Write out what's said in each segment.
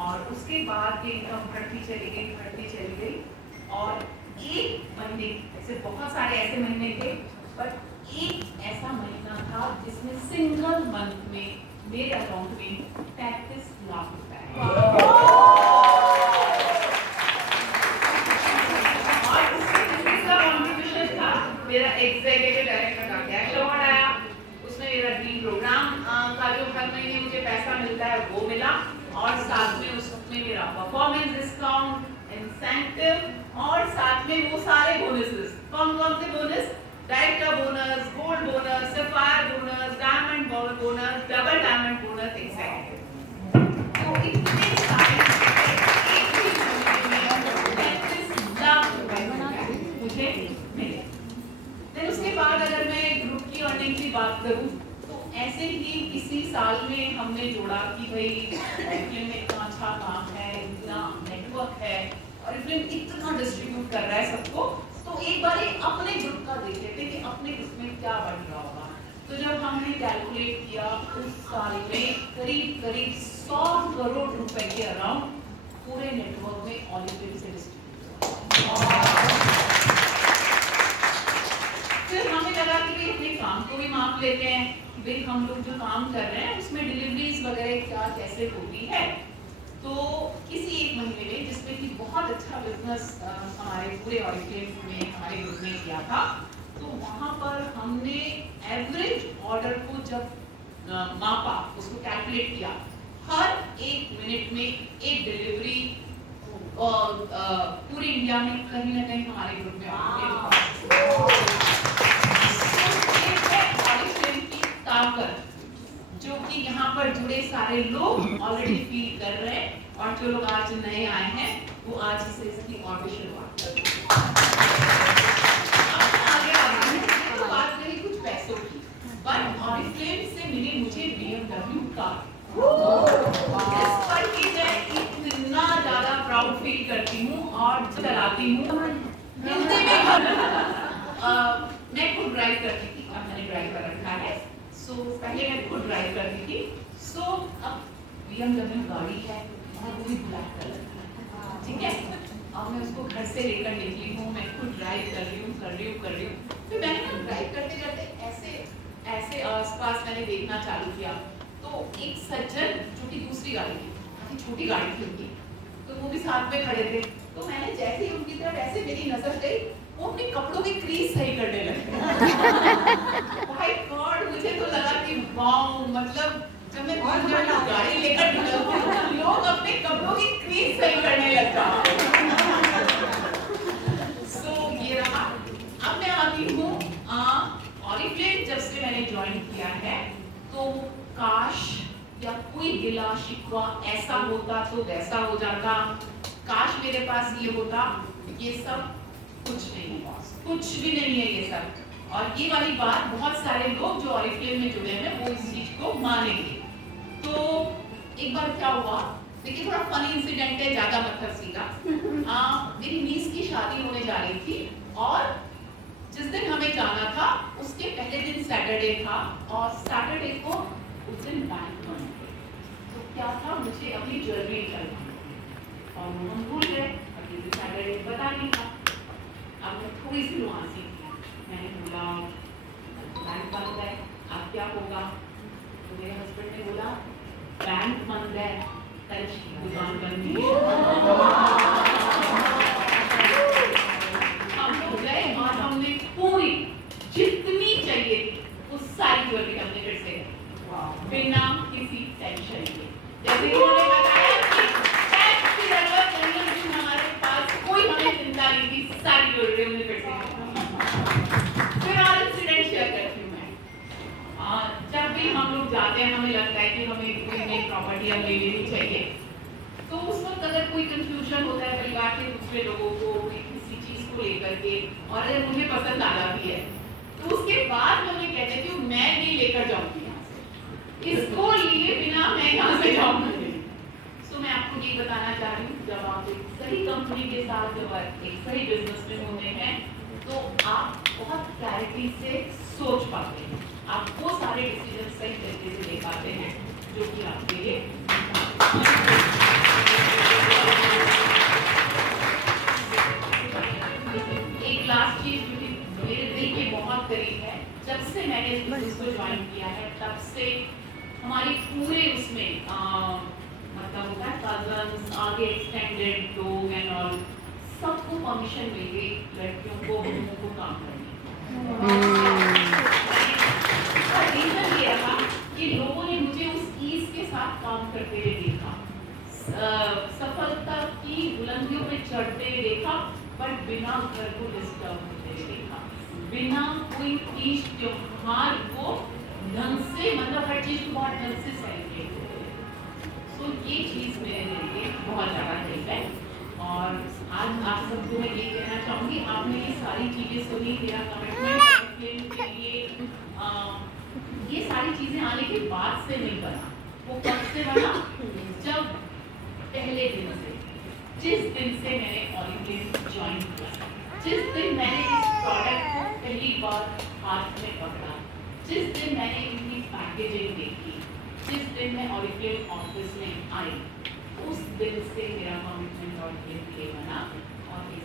और उसके बाद ये इनकम बढ़ती चली गई और एक महीने, ऐसे बहुत सारे ऐसे महीने थे, पर एक ऐसा महीना था जिसमें सिंगल मंथ में मेरे अकाउंट में 35 लाख रुपए और उसमें किसका कॉन्ट्रीब्यूशन था? मेरा एग्जीक्यूटिव डायरेक्टर का कैश अवार्ड आया, उसमें मेरा ड्रीम प्रोग्राम का जो हर महीने मुझे पैसा मिलता है वो मिला, और साथ में उसमें मेरा परफॉर्मेंस डिस्काउंट, इंसेंटिव और साथ में वो सारे बोनसेस। कौन कौन से bonus? Director bonus, gold bonus, sapphire bonus, diamond bonus, double diamond bonus, etcetera. तो इतने सारे मुझे मिले। फिर उसके बाद अगर मैं ग्रुप की अर्निंग की बात करूं तो ऐसे ही किसी साल में हमने जोड़ा कि भाई फिल्म में इतना अच्छा काम है, इतना नेटवर्क है और फिल्म इतना डिस्ट्रीब्यूट कर रहा है सबको, तो एक बार अपने ग्रुप का देख लेते कि अपने ग्रुप में क्या बढ़ रहा होगा। तो जब हमने कैलकुलेट किया उस साल में करीब 100 करोड़ रुपए के अराउंड पूरे नेटवर्क में ऑलिम्पिक से डिस्ट्रीब्यूट। फिर हमें लगा कि भाई अपने काम को भी माप लेते हैं कि भाई हम लोग जो काम कर रहे हैं उसमें डिलीवरीज वगैरह क्या कैसे होती है। तो किसी एक महीने में जिसमें कि बहुत अच्छा बिजनेस हमारे पूरे ऑडिटोरियम में हमारे ग्रुप ने किया था, तो वहाँ पर हमने एवरेज ऑर्डर को जब मापा, उसको कैलकुलेट किया, हर एक मिनट में एक डिलीवरी पूरे इंडिया में कहीं ना कहीं हमारे ग्रुप में की ताकत, जो कि यहाँ पर जुड़े सारे लोग ऑलरेडी फील कर रहे हैं और जो लोग आज नए आए हैं वो आज से इसकी और भी शुरुआत कर रहे हैं। तो बात रही कुछ पैसों की, पर ऑरिफ्लेम से मिली मुझे BMW कार। इस पर की मैं इतना ज्यादा प्राउड फील करती हूँ और चलाती हूँ। हिंदी में मैं खुद ड्राइव करती थी, अब मैंने ड्राइव कर रखा है। सो पहले मैं खुद ड्राइव करती थी। सो अब BMW गाड़ी है और वो भी ब्लैक कलर का, ठीक है। अब मैं उसको घर से लेकर निकली हूँ, मैं खुद ड्राइव कर रही हूँ। फिर मैंने ना ड्राइव करते करते ऐसे आसपास मैंने देखना चालू किया, तो एक सज्जन जो कि दूसरी गाड़ी थी, काफी छोटी गाड़ी थी उनकी, तो वो भी साथ में खड़े थे। तो मैंने जैसे ही उनकी तरफ ऐसे मेरी नजर गई, वो अपने कपड़ों की क्रीज सही करने लगे। भाई गॉड, मुझे तो लगा कि वाओ, मतलब जब मैं गाड़ी लेकर निकलती हूँ तो लोग अपने कपड़ों की क्रीज सही करने लगता। सो ये रहा। अब मैं आती हूँ ऑरिफ्लेम। जब से मैंने ज्वाइन किया है तो काश या कोई गिला शिकवा ऐसा होता तो वैसा हो जाता, काश मेरे पास ये होता, ये सब कुछ नहीं है, कुछ भी नहीं है ये सब। और ये वाली बात बहुत सारे लोग जो ऑरिफ्लेम में जुड़े हैं वो इस चीज को मानेंगे। तो एक बार क्या हुआ, देखिए थोड़ा फनी इंसिडेंट है, ज्यादा मत हंसीगा। मेरी नीस की शादी होने जा रही थी और जिस दिन हमें जाना था उसके पहले दिन सैटरडे था और सैटरडे को उस दिन बैंक बंद थे। तो क्या था, मुझे अपनी ज्वेलरी चलना और हम भूल गए, अगले दिन सैटरडे पता नहीं था। अब मैं थोड़ी सी नुआंसी थी, मैंने बोला बैंक बंद है, अब क्या होगा? तो मेरे हस्बैंड ने बोला बैंक बंद है, कल दुकान बंद है। हम लोग गए और हमने पूरी जितनी चाहिए थी उस सारी ज्वेलरी हमने फिर से बिना किसी टेंशन के, जैसे कि उन्होंने बताया कि टैक्स की जरूरत नहीं है, हमारे पास कोई हमें चिंता नहीं थी, सारी ज्वेलरी हमने फिर से। फिर और इंसिडेंट शेयर करती हूँ मैं। जब भी हम लोग जाते हैं हमें लगता है कि हमें कोई नई प्रॉपर्टी अब ले लेनी चाहिए, तो उस वक्त अगर कोई कंफ्यूजन होता है परिवार के दूसरे लोगों को किसी चीज को लेकर के, और अगर मुझे पसंद आ जाती है तो उसके बाद मैं उन्हें कहती हूँ मैं नहीं लेकर जाऊंगी यहाँ से, इसको लिए बिना मैं यहाँ से जाऊंगी। सो मैं आपको ये बताना चाह रही हूँ, जब आप एक सही कंपनी के साथ जब एक सही बिजनेस में होते हैं तो आप बहुत क्लैरिटी से सोच पाते हैं, आप वो सारे डिसीजन सही तरीके से ले पाते हैं जो कि आपके लिए से मैंने इस बिजनेस को ज्वाइन किया है तब से हमारी पूरे उसमें मतलब होता है कजन्स आगे एक्सटेंडेड लोग एंड ऑल सबको परमिशन मिल गई लड़कियों को बहनों को काम करने का रीजन ये रहा कि लोगों ने मुझे उस ईज के साथ काम करते हुए देखा, सफलता की बुलंदियों पे चढ़ते हुए देखा, पर बिना घर को डिस्टर्ब होते हुए देखा, बिना कोई तीज त्योहार को ढंग से मतलब हर चीज को बहुत ढंग से सेलिब्रेट होते। तो ये चीज मेरे लिए बहुत ज्यादा हेल्प है। और आज आप सबको मैं ये कहना चाहूंगी, आपने ये सारी चीजें सुनी, मेरा कमिटमेंट के लिए ये सारी चीजें आने के बाद से नहीं बना, वो कब से बना, जब पहले दिन से, जिस दिन से मैंने ऑलिम्पिक ज्वाइन किया, जिस दिन मैंने इस प्रोडक्ट को पहली बार हाथ में पकड़ा, जिस दिन मैंने इनकी पैकेजिंग देखी, जिस दिन मैं ऑलिम्पिक ऑफिस में आई, उस दिन से मेरा कमिटमेंट ऑलिम्पिक के बना और ये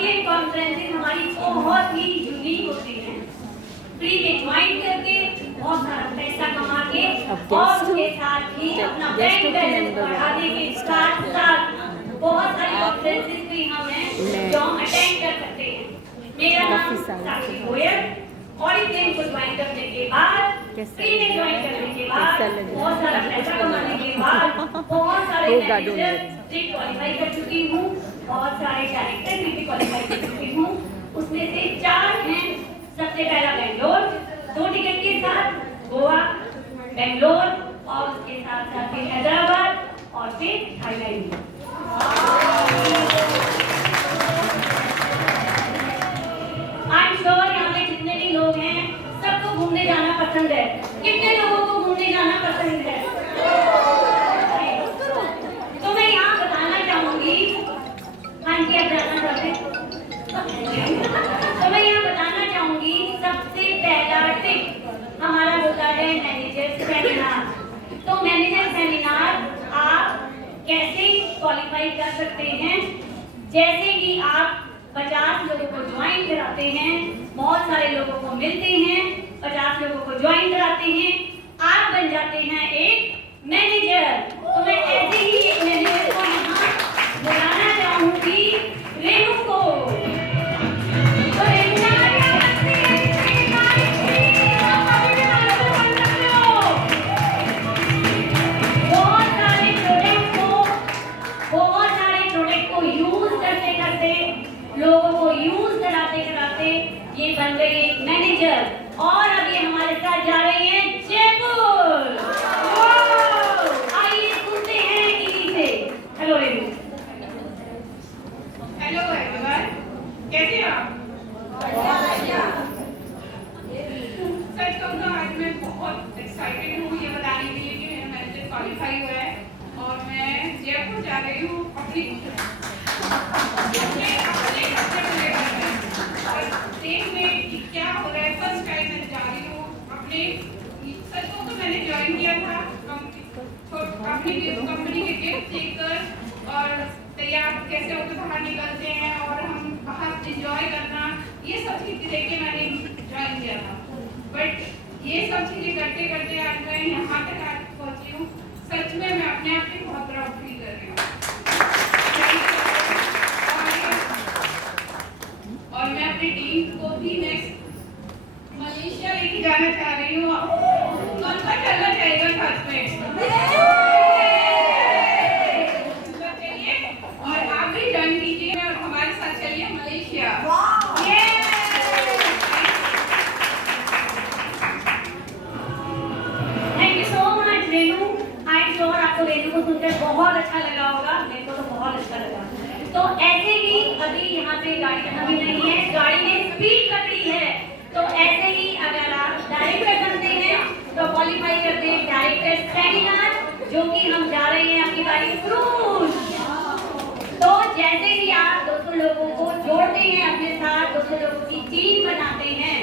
ऑरिफ्लेम कॉन्फ्रेंसेस हमारी बहुत ही यूनिक होती हैं। फ्री में ज्वाइन करके बहुत सारा पैसा कमा के और उसके साथ ही अपना बैंक बैलेंस बढ़ाने के साथ साथ बहुत सारी कॉन्फ्रेंसेस भी हम हैं जो हम अटेंड कर सकते हैं। मेरा नाम साक्षी गोयल। ऑरिफ्लेम को ज्वाइन करने के बाद, फ्री में ज्वाइन करने के बाद, बहुत सारा पैसा कमाने के बाद, बहुत सारे मैनेजर भी क्वालिफाई कर चुकी हूँ, बहुत सारे डायरेक्टर भी क्वालिफाई कर चुकी हूँ। उसमें से 4 हैं। सबसे पहला बेंगलोर, 2 टिकट के साथ गोवा, बेंगलोर और उसके साथ साथ फिर हैदराबाद और फिर थाईलैंड। आई एम श्योर यहाँ पे जितने भी लोग हैं सबको घूमने जाना पसंद है। कितने लोगों को घूमने जाना पसंद है? तो मैं यहाँ बताना चाहूंगी, हाँ जी आप जाना चाहते हैं? तो मैं यहाँ बताना चाहूंगी सबसे पहला टिप हमारा होता है मैनेजर सेमिनार। तो मैनेजर सेमिनार आप कैसे क्वालिफाई कर सकते हैं? जैसे कि आप 50 लोगों को ज्वाइन कराते हैं, बहुत सारे लोगों को मिलते हैं, 50 लोगों को ज्वाइन कराते हैं, आप बन जाते हैं एक मैनेजर। तो मैं ऐसे ही एक मैनेजर को यहाँ बुलाना चाहूंगी, रेणु को। तो रेणु यूज करते करते, लोगों को यूज कराते कराते ये बन गई एक मैनेजर। और अभी हमारे साथ जा रही हैं जयपुर। आइए सुनते हैं इन्हीं से। हेलो रेणु। हेलो एवरीवन, कैसे हो आप? सच कहूँ तो आज मैं बहुत एक्साइटेड हूँ ये बताने के लिए कि मेरा मैनेजर क्वालिफाई हुआ है और मैं जयपुर जा रही हूँ अपने ट्रेन में कि क्या हो रहा है। फर्स्ट टाइम मैं जा रही हूँ अपने। सच कहूँ तो मैंने ज्वाइन किया था अपनी कंपनी के गिफ्ट देखकर और तैयार कैसे होकर बाहर निकलते हैं और हम बाहर इंजॉय करना, ये सब चीज़ें देख के मैंने ज्वाइन किया था। बट ये सब चीज़ें करते करते आज मैं यहाँ तक आज पहुँची हूँ। सच में मैं अपने आप पे बहुत प्राउड फील कर रही हूँ। और मैं अपनी टीम को भी नेक्स्ट मलेशिया लेके जाना चाह रही हूँ। कौन सा चलना चाहेगा साथ में? चलिए और आप भी ज्वाइन कीजिए और हमारे साथ चलिए Malaysia. Thank you so much Renu. I am sure आपको रेणु को सुनकर बहुत अच्छा लगा होगा। मेरे को तो बहुत अच्छा लगा। तो ऐसे ही अभी यहाँ पे गाड़ी कहाँ भी नहीं है, गाड़ी ने स्पीड पकड़ी है। तो ऐसे ही अगर आप डायरेक्टर बनते हैं तो क्वालिफाई करते हैं डायरेक्टर सेमिनार, जो कि हम जा रहे हैं आपकी बारी क्रूज। तो जैसे ही आप 200 लोगों को जोड़ते हैं अपने साथ, 200 लोगों की टीम बनाते हैं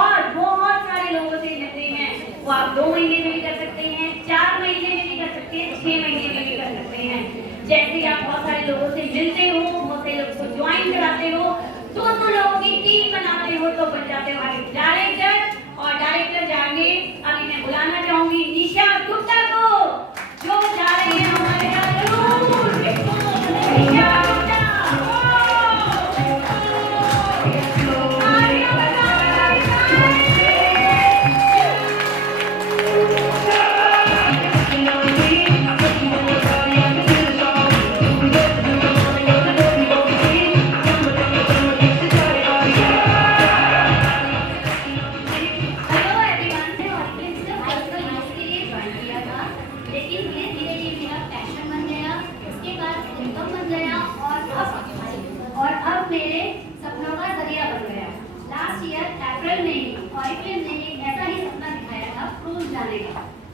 और बहुत सारे लोगों से मिलते हैं, वो आप 2 महीने में भी कर सकते हैं, 4 महीने में भी कर सकते हैं, 6 महीने में भी कर सकते हैं। जैसे ही आप बहुत सारे लोगों से मिलते हो, बहुत सारे लोगों को ज्वाइन कराते हो, 200 लोगों की टीम बनाते हो, तो बन जाते हो आगे डायरेक्टर। और डायरेक्टर जाएंगे, अभी मैं बुलाना चाहूंगी निशा गुप्ता को, जो जा रही है हमारे साथ। निशा गुप्ता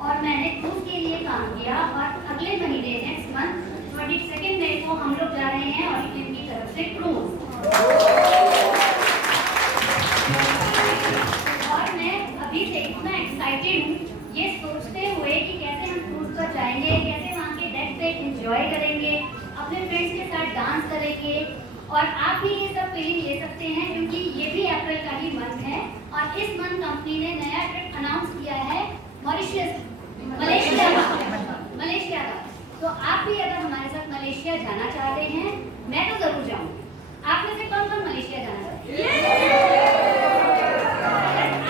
और मैंने क्रूज के लिए काम किया। और अगले महीने नेक्स्ट मंथ 22 मई को हम लोग जा रहे हैं ऑरिफ्लेम की तरफ से क्रूज। और मैं अभी से इतना एक्साइटेड हूँ ये सोचते हुए कि कैसे हम क्रूज पर जाएंगे, कैसे वहाँ के डेक पे एंजॉय करेंगे, अपने फ्रेंड्स के साथ डांस डांस करेंगे और आप भी ये सब फीलिंग ले सकते हैं क्योंकि ये भी अप्रैल का ही मंथ है और इस मंथ कंपनी ने नया ट्रिप अनाउंस किया है मलेशिया का। तो आप भी अगर हमारे साथ मलेशिया जाना चाहते हैं, मैं तो जरूर जाऊंगी। आप में से कौन मलेशिया जाना चाहते हैं?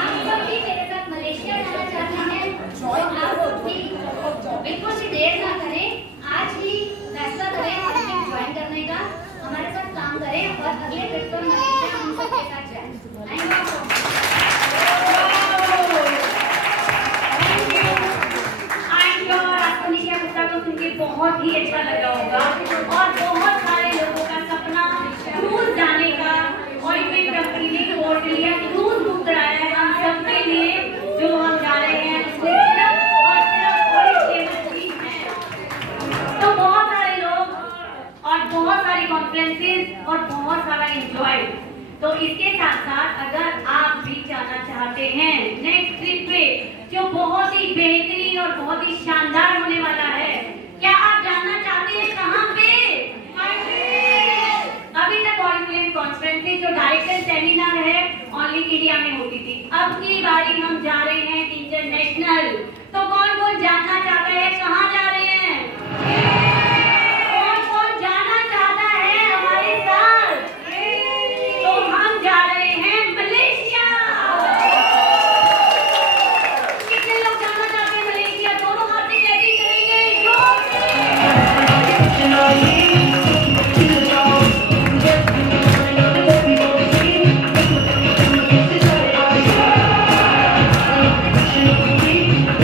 आप सब भी मेरे साथ मलेशिया जाना चाहते हैं तो आप भी बिल्कुल भी देर ना करें, आज ही फैसला करें ज्वाइन करने का, हमारे साथ काम करें और अगले ट्रिप पर मलेशिया हम सबके साथ जाएं। बहुत ही अच्छा लगा होगा और बहुत सारे लोगों का सपना क्रूज जाने का ऑरिफ्लेम कंपनी ने खोल लिया, क्रूज बुक कराया है हम सबके लिए जो हम जा रहे हैं उसमें सिर्फ और सिर्फ ऑरिफ्लेम ही है। तो बहुत सारे लोग और बहुत सारी कॉन्फ्रेंसेस और बहुत सारा एंजॉय। तो इसके साथ साथ अगर आप भी जाना चाहते हैं नेक्स्ट ट्रिप पे जो बहुत ही बेहतरीन और बहुत ही शानदार होने वाला है, क्या आप जानना चाहते हैं कहाँ पे? अभी तक ऑरिफ्लेम कॉन्फ्रेंसेस जो डायरेक्टर सेमिनार है ओनली इंडिया में होती थी, अब की बारी हम जा रहे हैं इंटरनेशनल। तो कौन कौन जानना चाहता